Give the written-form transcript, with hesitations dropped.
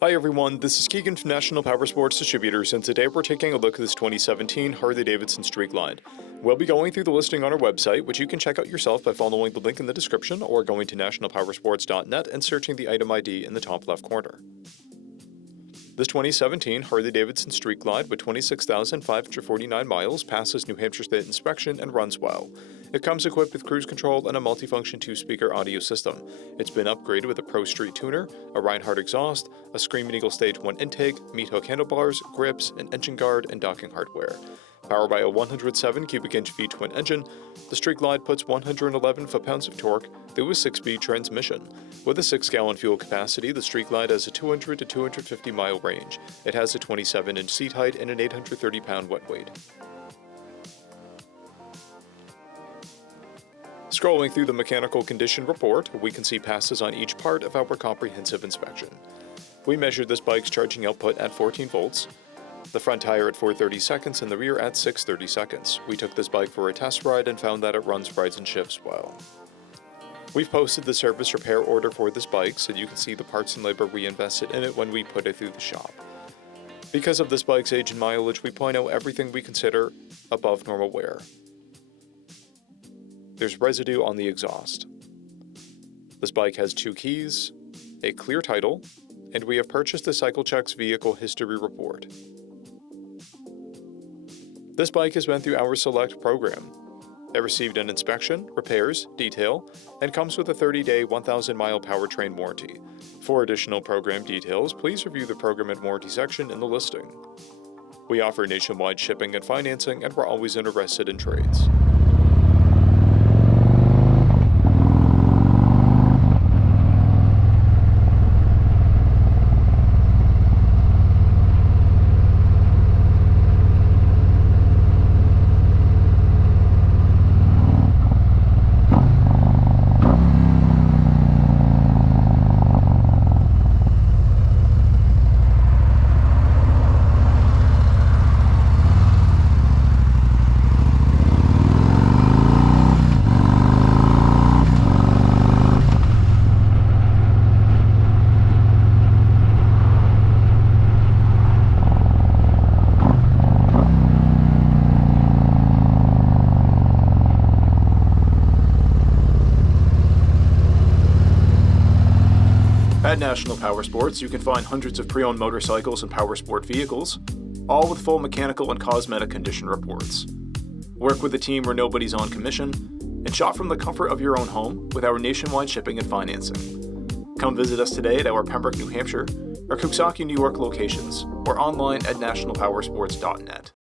Hi everyone, this is Keegan from National Powersports Distributors, and today we're taking a look at this 2017 Harley Davidson Street Glide. We'll be going through the listing on our website, which you can check out yourself by following the link in the description or going to nationalpowersports.net and searching the item ID in the top left corner. This 2017 Harley Davidson Street Glide with 26,549 miles passes New Hampshire State inspection and runs well. It comes equipped with cruise control and a multifunction 2-speaker audio system. It's been upgraded with a Pro Street tuner, a Reinhardt exhaust, a Screaming Eagle Stage 1 intake, meat hook handlebars, grips, an engine guard, and docking hardware. Powered by a 107 cubic inch V-twin engine, the Street Glide puts 111 foot-pounds of torque through a 6-speed transmission. With a 6-gallon fuel capacity, the Street Glide has a 200 to 250 mile range. It has a 27-inch seat height and an 830-pound wet weight. Scrolling through the mechanical condition report, we can see passes on each part of our comprehensive inspection. We measured this bike's charging output at 14 volts, the front tire at 430 seconds and the rear at 630 seconds. We took this bike for a test ride and found that it runs, rides, and shifts well. We've posted the service repair order for this bike so you can see the parts and labor we invested in it when we put it through the shop. Because of this bike's age and mileage, we point out everything we consider above normal wear. There's residue on the exhaust. This bike has 2 keys, a clear title, and we have purchased the CycleCheck's vehicle history report. This bike has been through our Select program. It received an inspection, repairs, detail, and comes with a 30-day, 1,000-mile powertrain warranty. For additional program details, please review the program and warranty section in the listing. We offer nationwide shipping and financing, and we're always interested in trades. At National Powersports, you can find hundreds of pre-owned motorcycles and powersport vehicles, all with full mechanical and cosmetic condition reports. Work with a team where nobody's on commission, and shop from the comfort of your own home with our nationwide shipping and financing. Come visit us today at our Pembroke, New Hampshire, or Coxsackie, New York locations, or online at nationalpowersports.net.